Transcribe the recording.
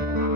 Thank you.